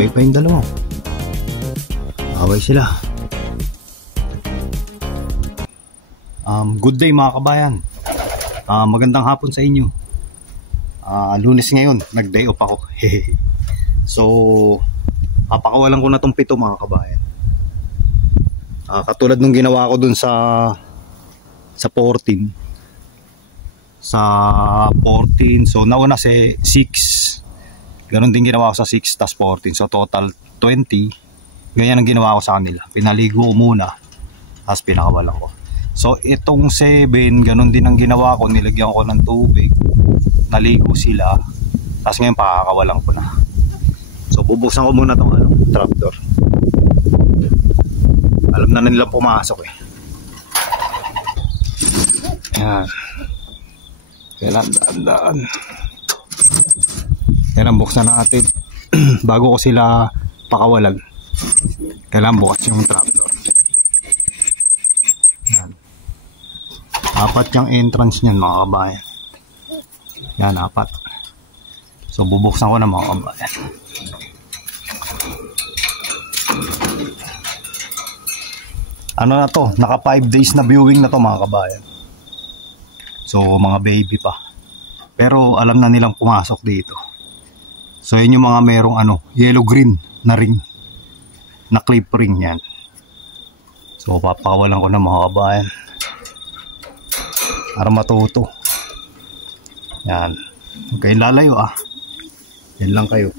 Away pa yung dalawa. Away sila. Good day mga kabayan. Magandang hapon sa inyo. Lunes ngayon, nag-day off ako. So, papakawalan ko na tong pito mga kabayan. Katulad nung ginawa ko dun sa 14. Sa 14, so nauna si 6. Ganon din ginawa ko sa 6 tas 14. So total 20. Ganyan ang ginawa ko sa kanila. Pinaligo ko muna, tapos pinakawalan ko. So itong 7, ganon din ang ginawa ko. Nilagyan ko ng tubig, naligo sila, tapos ngayon pakakawalan ko na. So bubuksan ko muna itong trapdoor. Alam na nilang pumasok eh. Yan. Kailan daan. Kailan buksan natin bago ko sila pakawalan. Kailan bukas yung trapdoor. Yan. 4 yung entrance niyan mga kabayan. Yan, 4. So bubuksan ko na mga kabayan. Ano na to? Naka 5 days na viewing na to mga kabayan. So mga baby pa. Pero alam na nilang pumasok dito. So yun yung mga merong yellow green na ring. Na clip ring yan. So papakawalan ko na mga kabayan. Para matuto. Yan. Huwag kayong lalayo Yan lang kayo.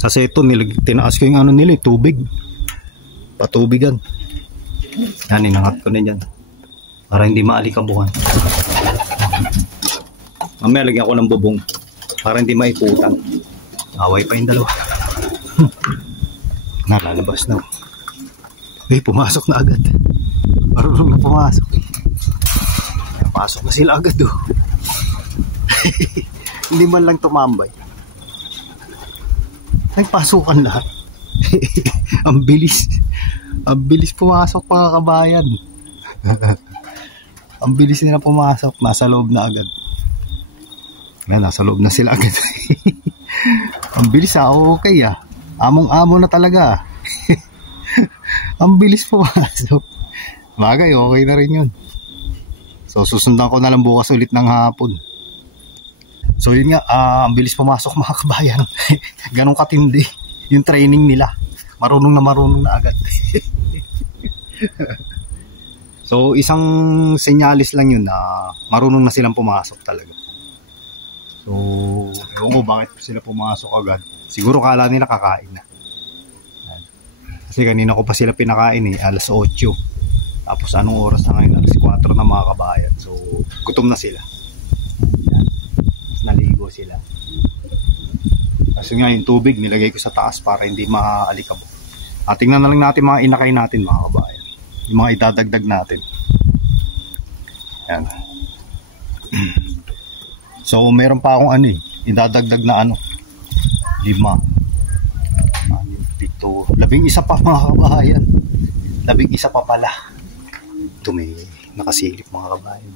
Kasi ito tinaas ko yung nila tubig. Patubigan. Yan, inangat ko na dyan. Para hindi maalikabuhan. Mamaya lagyan ko ng bubong para hindi maiputan. Away pa yung dalawa. Nalalabas na. Pumasok na agad. Marunong na pumasok Pasok na sila agad Hindi man lang tumambay. Nagpasukan lahat. Ang bilis. Ang bilis pumasok mga kabayan. Ang bilis nila pumasok. Nasa loob na agad. Nasa loob na sila agad. Ang bilis okay Among-amo na talaga. Ang bilis pumasok. Bagay, okay na rin yun. So susundan ko na lang bukas ulit ng hapon. So yun nga, ang bilis pumasok mga kabayan. Ganong katindi yung training nila. Marunong na agad. So isang senyalis lang yun na marunong na silang pumasok talaga. So ewan ko bakit sila pumasok agad. Siguro kala nila kakain na. Kasi kanina ko pa sila pinakain alas 8. Tapos anong oras na ngayon? Alas 4 na mga kabayan. So gutom na sila. Yan. Tapos naligo sila. Kasi nga yung tubig nilagay ko sa taas para hindi maalikabok. Tingnan na lang natin mga inakay natin mga kabayan. Yung mga idadagdag natin. Yan. So meron pa akong idadagdag na 5. 7. 11 pa mga kabayan. 11 pa pala. Ito may nakasilip mga kabayan.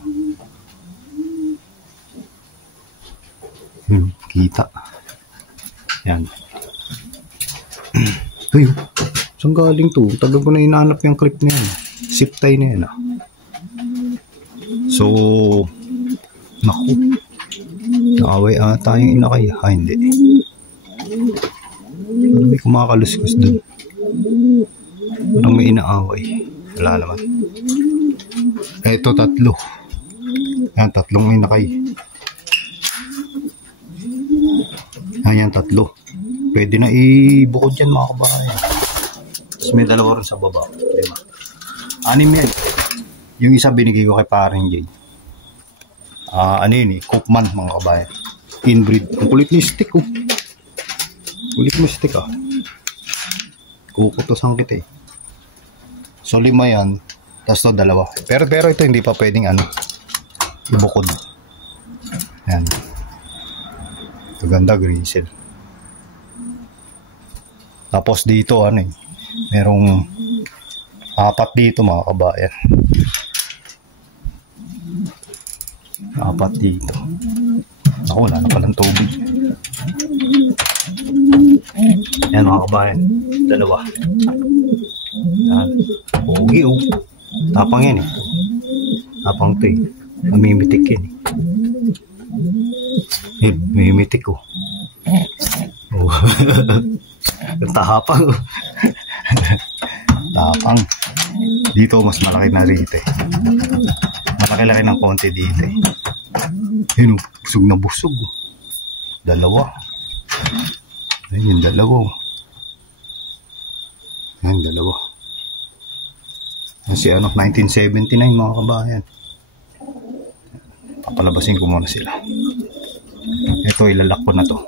Kita. Yan. Ayun. Saan galing to? Tagal ko na inaanap yung clip na yan. Zip tie na yan So, naku. Naaway ata yung inakay. Hindi. May kumakaluskus dun. Parang may inaaway. Wala naman. Ito 3. Yan, 3 inakay. Yan 3. Pwede na ibukod dyan mga kabayan. Tapos may 2 rin sa baba. 5. 6 yan. Yung isa binigay ko kay parang Jay. Cookman mga kabayan. Inbreed. Ang kulit ni stick Kulit mo stick Kukutosan kita So 5 yan. Tapos to 2. Pero ito hindi pa pwedeng ibukod. Yan. Ito ganda grizzle. Tapos dito merong 4 dito mga kabayan. 4 dito. Wala na palang tubig. Yan mga kabayan, dalawa. Yan, pogi oh. Tapang yan eh. Tapang to eh. Namimitik yan eh. Mimitik oh. Oh. Tahapang oh. Tapang. Dito mas malaki na rito eh. Malaki-laki ng konti dito eh. Yun oh, busog na busog oh. Dalawa. Ayun yung dalawa oh. Ayun dalawa. Kasi 1979 mga kabayan. Papalabasin ko muna sila. Ito ilalak ko na to.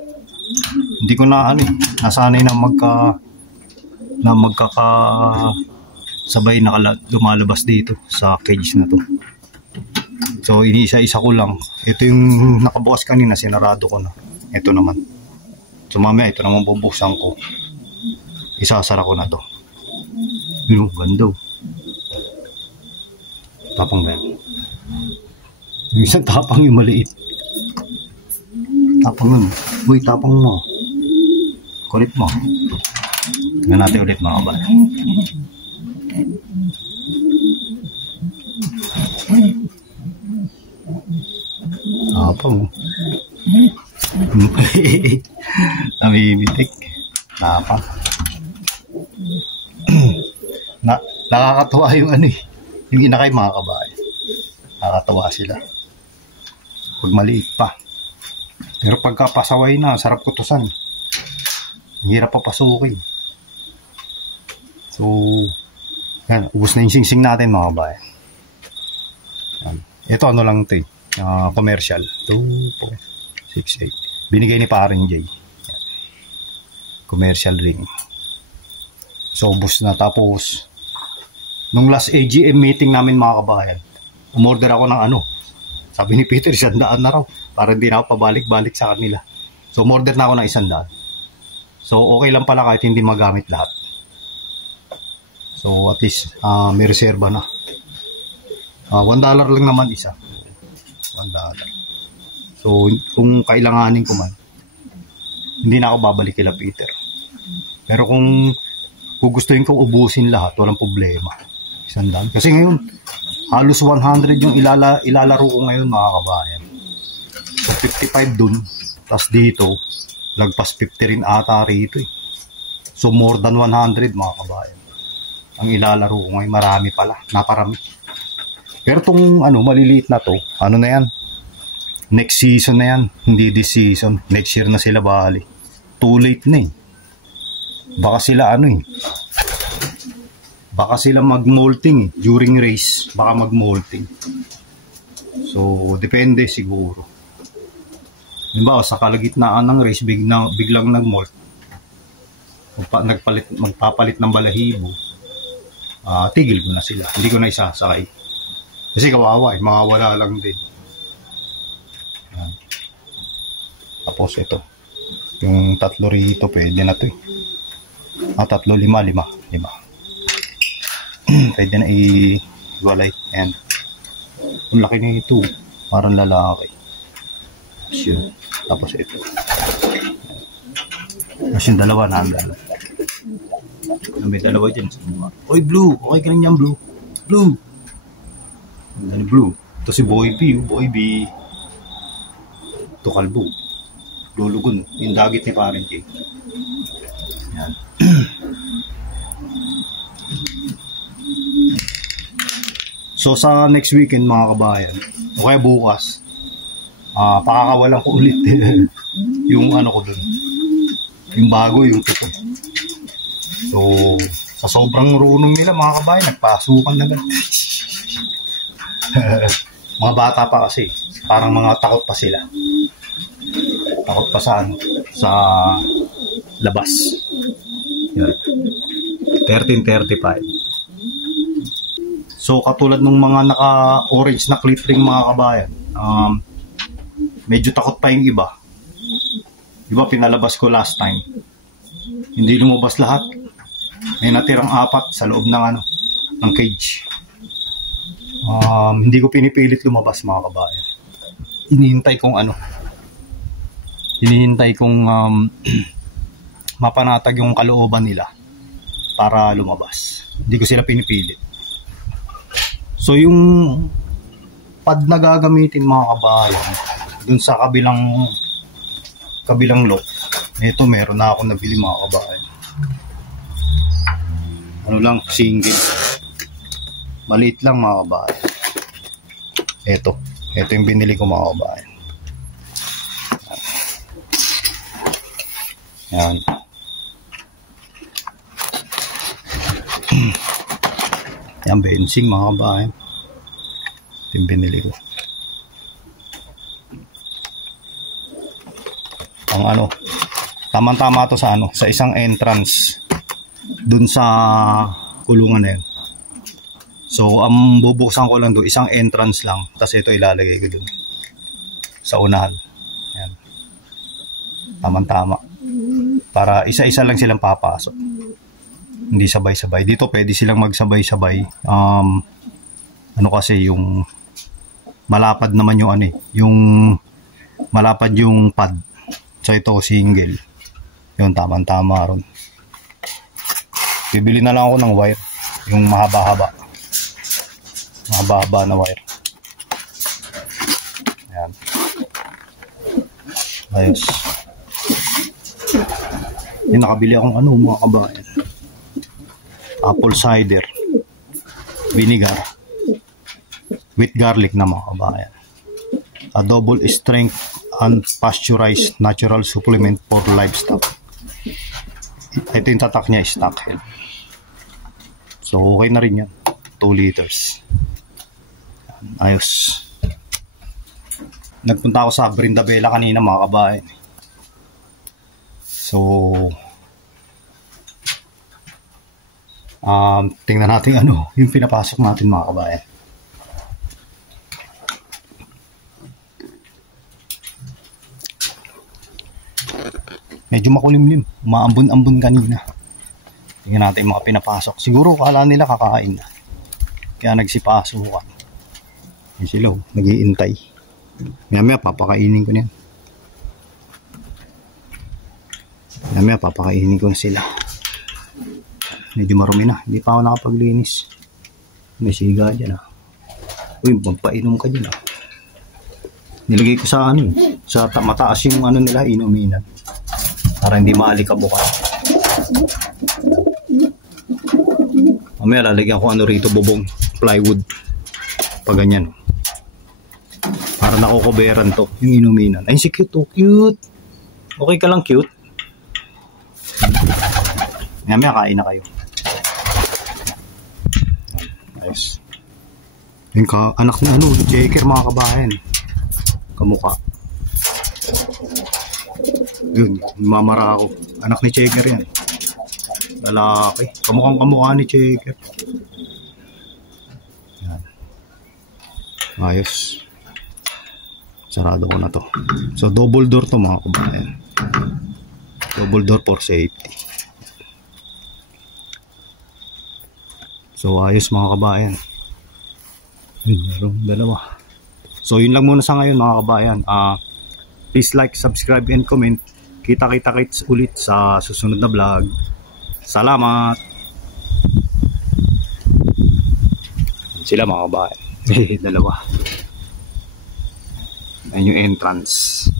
Hindi ko na nasanay na sabay na lumalabas dito sa cage na to. So iniisa-isa ko lang. Ito yung nakabukas kanina, sinarado ko na. Ito naman. So mamaya ito naman bubuksan ko. Isasara ko na to. Yun, ganda. Tapang ba yan? Yung isang tapang yung maliit. Tapang nun. Uy, tapang mo. Kulit mo. Tingnan natin ulit mga kabal. Tapang. Namimitik. Tapang. Nakakatuwa yung yung inakay mga kabayan. Nakakatuwa sila. Pag maliit pa. Pero pagka pasaway na, sarap kutusan. Hirap pa pasukin. So, yan. Ubus na yung singsing natin mga kabayan. Ito lang ito commercial. 2, 4, 6, 8. Binigay ni Paring Jay. Commercial ring. So, ubus na. Tapos, nung last AGM meeting namin mga kabayan, umorder ako ng sabi ni Peter, 100 na raw. Para hindi na ako pabalik-balik sa kanila. So, umorder na ako ng 100. So, okay lang pala kahit hindi magamit lahat. So, at least, may reserva na. $1 lang naman isa. $1. So, kung kailanganin ko man, hindi na ako babalik kila Peter. Pero kung gustuhin kong ubusin lahat, walang problema. 100. Kasi ngayon, halos 100 yung ilalaro ko ngayon mga kabayan. So 55 dun, tas dito, lagpas 50 rin ata rito eh. So more than 100 mga kabayan. Ang ilalaro ko ngayon, marami pala, naparami. Pero tong maliliit na to, na yan? Next season na yan, hindi this season. Next year na sila bali. Too late na eh. Baka sila baka sila mag-molting during race. Baka mag-molting. So, depende siguro. Diba, sa kalagitnaan ng race, biglang nag-molt. Magpapalit ng balahibo. Tigil ko na sila. Hindi ko na isasakay. Kasi kawawa mawawala lang din. Yan. Tapos ito. Yung 3 rito, pwede na to eh. 3, 5. Pwede na i-walay. Ayan. Ang laki na ito. Parang lalaki. Tapos ito. Tapos yung dalawa na andala. May dalawa dyan sa mga. Oy, Blue! Okay ka lang yan, Blue. Blue! Ano Blue? Ito si Boy B. Boy B. Ito kalbo. Lulugon. Yung dagit ni Paring Jay. Yan. So sa next weekend mga kabayan, o kaya bukas, pakakawalan ko ulit yung ko dun. Yung bago, yung tuto. So sa sobrang runong nila mga kabayan, nagpasukan na agad. Mga bata pa kasi, parang mga takot pa sila. Takot pa sa labas. Yan. 13:35. So katulad ng mga naka-orange na clip ring mga kabayan, medyo takot pa yung iba. Diba pinalabas ko last time. Hindi lumabas lahat. May natirang 4 sa loob ng ng cage. Hindi ko pinipilit lumabas mga kabayan. Hinihintay kong mapanatag yung kalooban nila para lumabas. Hindi ko sila pinipilit. So yung pad na gagamitin mga kabayan, dun sa kabilang lot, ito meron na ako nabili mga kabayan. Ano lang, single. Maliit lang mga kabayan. Ito yung binili ko mga kabayan. Yan. Yan, bensing mga kabayan. Ito yung binili ko. Ang ano, tamang-tama to sa ano, sa isang entrance dun sa kulungan na yun. So, ang bubuksan ko lang doon, isang entrance lang. Tapos ito ilalagay ko doon sa unahan. Yan. Tamang-tama. Para isa-isa lang silang papasok. Hindi sabay-sabay. Dito pwede silang magsabay-sabay. Ano kasi yung malapad naman yung ano eh. Yung malapad yung pad. So ito single. Yun, tamang-tama ron. Bibili na lang ako ng wire. Yung mahaba-haba. Mahaba-haba na wire. Ayan. Ayos. Yung nakabili akong ano mga kabayan. Apple cider vinegar with garlic na mga kabayan. A double strength unpasteurized natural supplement for livestock. Ito yung tatak niya, stock head. So okay na rin yan. 2 liters. Ayos. Nagpunta ako sa Brindabella kanina mga kabayan. So tingnan natin ano yung pinapasok natin mga kabayan. Medyo makulimlim, maambon-ambon kanina. Tingnan natin yung mga pinapasok. Siguro kala nila kakain na, kaya nagsipasukan. Yan sila, nag-iintay. Maya papakainin ko na yan. Maya papakainin ko na sila. Medyo marumi na, hindi pa ako nakapaglinis. May siga dyan ah. Uy, magpainom ka dyan ah. Nilagay ko sa ano, sa mataas yung ano nila, inuminan. Para hindi maalikabukan. Mamaya lalagyan ko ano rito, bubong, plywood. Pag ganyan. Para nakukuberan to, yung inuminan. Ay, si cute oh, cute. Okay ka lang, cute. Mamaya kain na kayo. Ayos. Yung anak ni ano, Jaker mga kabayan. Kamukha. Yun, mamara ako. Anak ni Jaker yan. Lalaki. Kamukha ni Jaker. Yan. Ayos. Sarado ko na to. So double door to mga kabayan. Double door for safety. So ayos mga kabayan. Meron dalawa. So yun lang muna sa ngayon mga kabayan. Please like, subscribe, and comment. Kita-kits ulit sa susunod na vlog. Salamat. Sila mga kabayan. Dalawa. Ayun yung entrance.